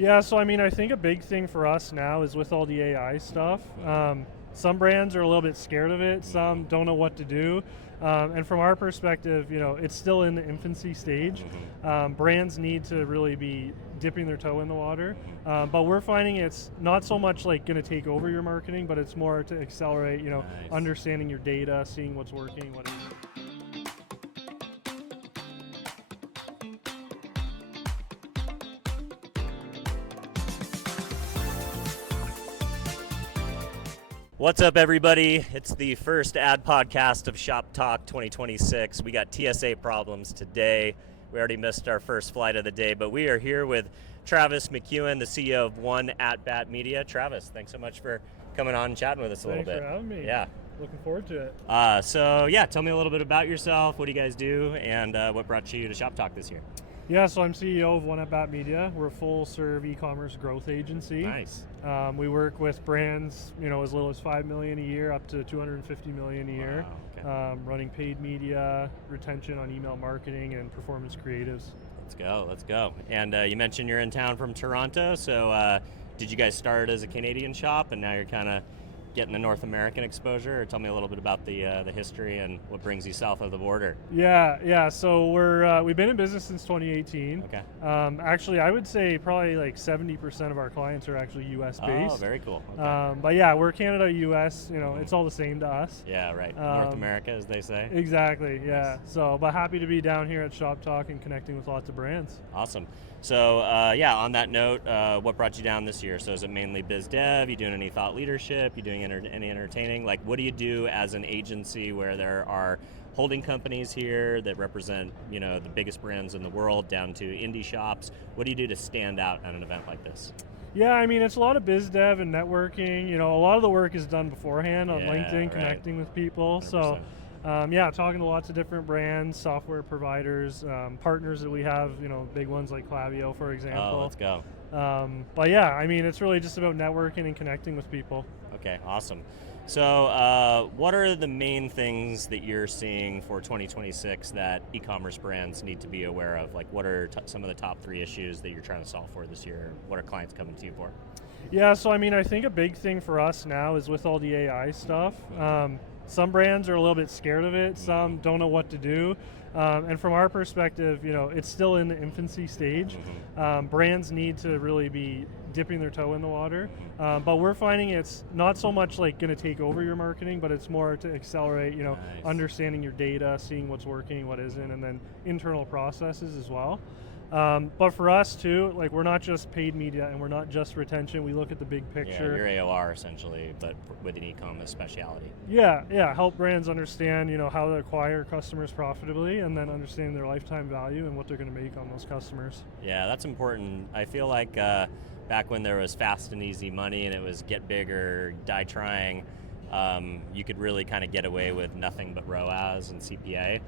Yeah, so I mean, I think a big thing for us now is with all the AI stuff. Some brands are a little bit scared of it. Some don't know what to do. And from our perspective, it's still in the infancy stage. Brands need to really be dipping their toe in the water. But we're finding it's not so much like going to take over your marketing, but it's more to accelerate, Nice. understanding your data, seeing what's working, what isn't. What's up, everybody? It's the first ad podcast of ShopTalk 2026. We got TSA problems today. We already missed our first flight of the day, but we are here with Travis McEwan, the CEO of One at Bat Media. Travis, thanks so much for coming on and chatting with us a little bit. Thanks for having me. Yeah. Looking forward to it. Tell me a little bit about yourself. What do you guys do, and what brought you to ShopTalk this year? Yeah, so I'm CEO of One at Bat Media. We're a full-serve e-commerce growth agency. Nice. We work with brands, as little as $5 million a year up to $250 million a year. Wow, okay. Running paid media, retention on email marketing, and performance creatives. Let's go. And you mentioned you're in town from Toronto, so did you guys start as a Canadian shop, and now you're kind of getting the North American exposure? Or tell me a little bit about the history and what brings you south of the border. Yeah. So we've been in business since 2018. Okay. Actually, I would say probably like 70% of our clients are actually U.S. based. Oh, very cool. Okay. But yeah, we're Canada, U.S. It's all the same to us. Yeah, right. North America, as they say. Exactly. Yeah. Nice. So, but happy to be down here at ShopTalk and connecting with lots of brands. Awesome. So on that note, what brought you down this year? So is it mainly biz dev? You doing any thought leadership? You doing any entertaining? Like, what do you do as an agency where there are holding companies here that represent, the biggest brands in the world down to indie shops? What do you do to stand out at an event like this? Yeah, I mean, it's a lot of biz dev and networking. A lot of the work is done beforehand on LinkedIn, right. Connecting with people. 100%. So, talking to lots of different brands, software providers, partners that we have, big ones like Klaviyo, for example. Oh, let's go. But yeah, I mean, it's really just about networking and connecting with people. Okay, awesome. So what are the main things that you're seeing for 2026 that e-commerce brands need to be aware of? Like, what are some of the top 3 issues that you're trying to solve for this year? What are clients coming to you for? Yeah, so I mean, I think a big thing for us now is with all the AI stuff. Some brands are a little bit scared of it. Some don't know what to do. And from our perspective, it's still in the infancy stage. Brands need to really be dipping their toe in the water. But we're finding it's not so much like going to take over your marketing, but it's more to accelerate, Nice. understanding your data, seeing what's working, what isn't, and then internal processes as well. But for us too, like, we're not just paid media and we're not just retention. We look at the big picture. Yeah, your AOR essentially, but with an e-commerce speciality. Yeah. Help brands understand, how to acquire customers profitably, and then understanding their lifetime value and what they're going to make on those customers. Yeah, that's important. I feel like back when there was fast and easy money and it was get big or die trying, you could really kind of get away with nothing but ROAS and CPA.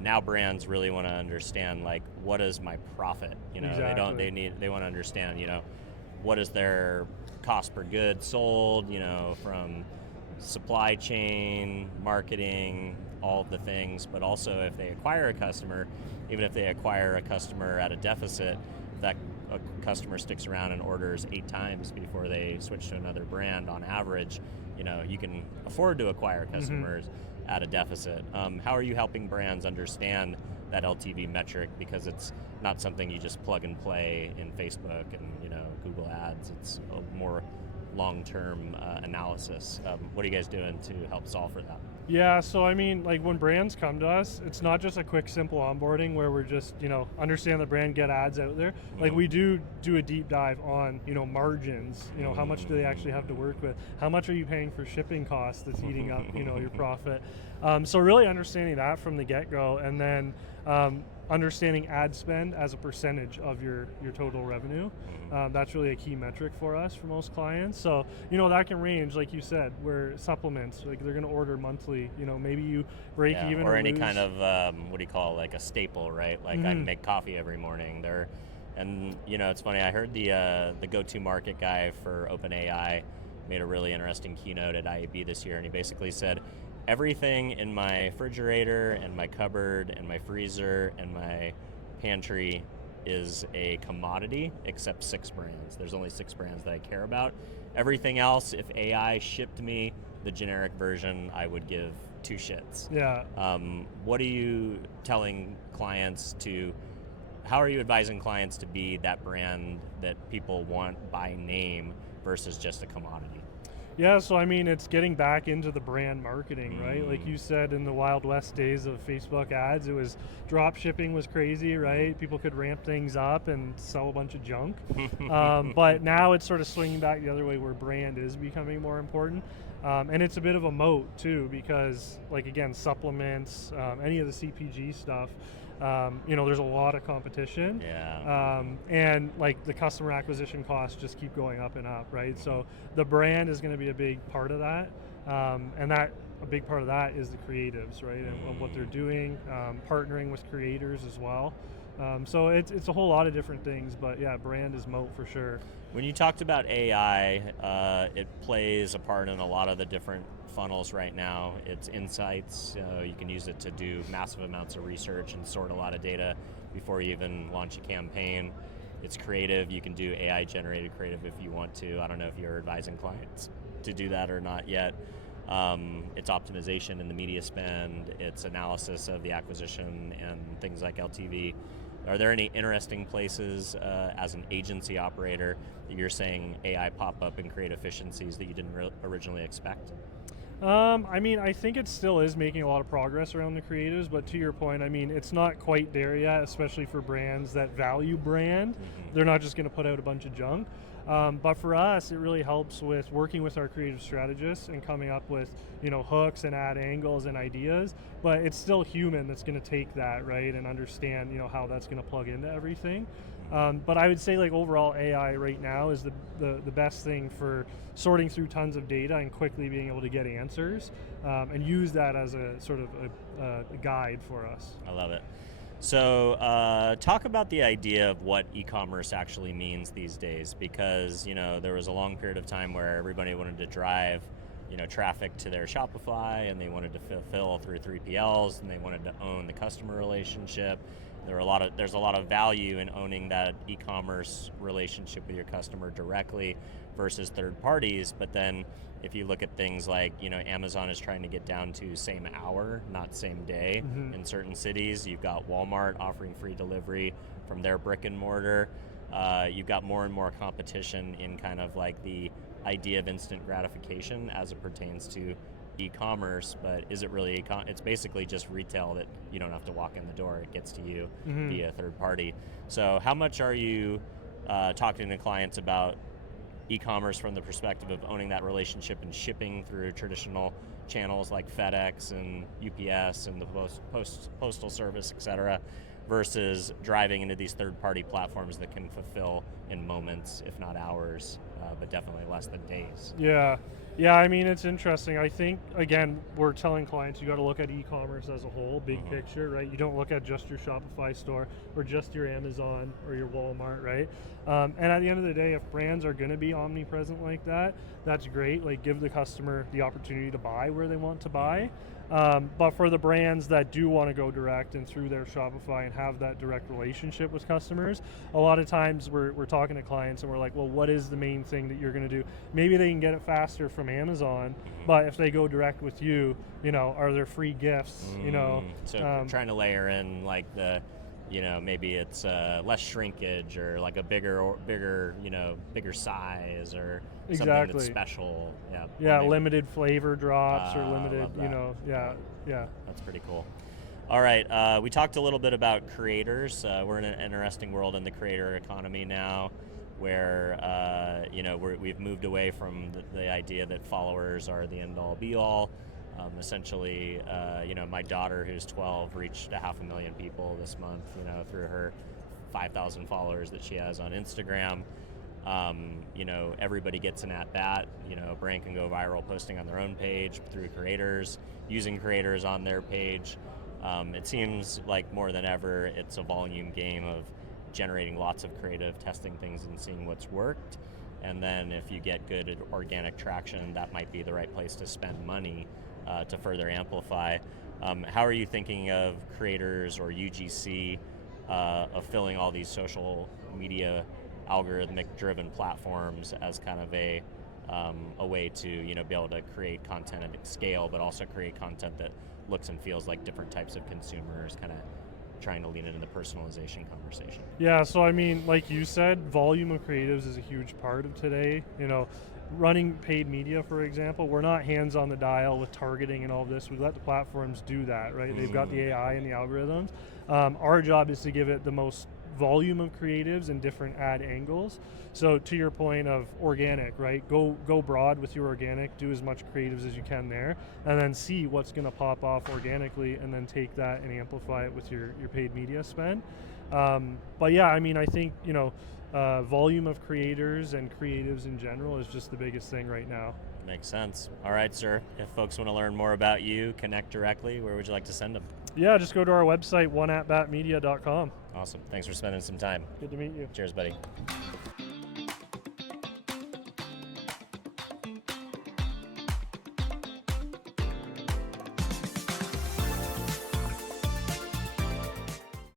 Now brands really want to understand, like, what is my profit? Exactly. They want to understand, what is their cost per good sold, from supply chain, marketing, all of the things. But also, if they acquire a customer, even if they acquire a customer at a deficit, that a customer sticks around and orders 8 times before they switch to another brand on average, you can afford to acquire customers at a deficit. How are you helping brands understand that LTV metric? Because it's not something you just plug and play in Facebook and Google Ads. It's a more long-term analysis. What are you guys doing to help solve for that? Yeah, so I mean, like, when brands come to us, it's not just a quick, simple onboarding where we're just, understand the brand, get ads out there. Like, we do a deep dive on, margins, how much do they actually have to work with? How much are you paying for shipping costs that's eating up, your profit? So really understanding that from the get-go, and then understanding ad spend as a percentage of your total revenue. That's really a key metric for us for most clients. So, that can range, like you said, where supplements, like, they're going to order monthly, maybe you break even or any lose. kind of, what do you call, like a staple, right? Like I make coffee every morning. And it's funny, I heard the go-to-market guy for OpenAI made a really interesting keynote at IAB this year, and he basically said, everything in my refrigerator and my cupboard and my freezer and my pantry is a commodity except 6 brands. There's only 6 brands that I care about. Everything else, if AI shipped me the generic version, I would give 2 shits. Yeah. What are you telling clients to, how are you advising clients to be that brand that people want by name versus just a commodity? Yeah, so I mean, it's getting back into the brand marketing, right? Like you said, in the Wild West days of Facebook ads, it was drop shipping was crazy, right? People could ramp things up and sell a bunch of junk. But now it's sort of swinging back the other way where brand is becoming more important. And it's a bit of a moat too, because like again, supplements, any of the CPG stuff, there's a lot of competition. Yeah. And like the customer acquisition costs just keep going up and up, right? So the brand is going to be a big part of that. And a big part of that is the creatives, right? And what they're doing, partnering with creators as well. So it's a whole lot of different things, but yeah, brand is moat for sure. When you talked about AI, it plays a part in a lot of the different funnels right now. It's insights. You can use it to do massive amounts of research and sort a lot of data before you even launch a campaign. It's creative. You can do AI generated creative if you want to. I don't know if you're advising clients to do that or not yet. It's optimization in the media spend. It's analysis of the acquisition and things like LTV. Are there any interesting places as an agency operator that you're saying AI pop up and create efficiencies that you didn't originally expect? I mean, I think it still is making a lot of progress around the creatives, but to your point, I mean, it's not quite there yet, especially for brands that value brand. They're not just going to put out a bunch of junk. But for us, it really helps with working with our creative strategists and coming up with, hooks and ad angles and ideas. But it's still human that's going to take that, right, and understand, how that's going to plug into everything. But I would say, like, overall, AI right now is the best thing for sorting through tons of data and quickly being able to get answers, and use that as a sort of a guide for us. I love it. So talk about the idea of what e-commerce actually means these days, because there was a long period of time where everybody wanted to drive traffic to their Shopify, and they wanted to fulfill through 3PLs, and they wanted to own the customer relationship. There's a lot of value in owning that e-commerce relationship with your customer directly versus third parties. But then if you look at things like, Amazon is trying to get down to same hour, not same day in certain cities. You've got Walmart offering free delivery from their brick and mortar. You've got more and more competition in kind of like the idea of instant gratification as it pertains to e-commerce, but is it really it's basically just retail that you don't have to walk in the door, it gets to you via third party. So how much are you talking to clients about e-commerce from the perspective of owning that relationship and shipping through traditional channels like FedEx and UPS and the postal service, etc., versus driving into these third-party platforms that can fulfill in moments, if not hours, but definitely less than days? Yeah, I mean, it's interesting. I think, again, we're telling clients you got to look at e-commerce as a whole, big picture, right? You don't look at just your Shopify store or just your Amazon or your Walmart, right? And at the end of the day, if brands are going to be omnipresent like that, that's great. Like, give the customer the opportunity to buy where they want to buy. But for the brands that do want to go direct and through their Shopify and have that direct relationship with customers, a lot of times we're talking to clients and we're like, well, what is the main thing that you're going to do? Maybe they can get it faster from Amazon, but if they go direct with you, are there free gifts? So trying to layer in like the, maybe it's less shrinkage or like a bigger size or something that's special. Yeah, limited flavor drops or limited, yeah. That's pretty cool. All right, we talked a little bit about creators. We're in an interesting world in the creator economy now, where we've moved away from the idea that followers are the end-all be-all. Essentially, my daughter, who's 12, reached 500,000 people this month, through her 5,000 followers that she has on Instagram. Everybody gets an at-bat. A brand can go viral posting on their own page through creators, using creators on their page. It seems like more than ever, it's a volume game of generating lots of creative, testing things and seeing what's worked. And then if you get good organic traction, that might be the right place to spend money to further amplify. How are you thinking of creators or UGC of filling all these social media algorithmic driven platforms as kind of a way to be able to create content at scale, but also create content that looks and feels like different types of consumers, kind of trying to lean into the personalization conversation. Yeah, so I mean, like you said, volume of creatives is a huge part of today. Running paid media, for example, we're not hands on the dial with targeting and all of this. We let the platforms do that, right? They've got the AI and the algorithms. Our job is to give it the most volume of creatives and different ad angles. So to your point of organic, right? Go broad with your organic, do as much creatives as you can there, and then see what's going to pop off organically, and then take that and amplify it with your paid media spend. But yeah, I mean, I think volume of creators and creatives in general is just the biggest thing right now. Makes sense. All right, sir. If folks want to learn more about you, connect directly, where would you like to send them? Yeah, just go to our website, oneatbatmedia.com. Awesome. Thanks for spending some time. Good to meet you. Cheers, buddy.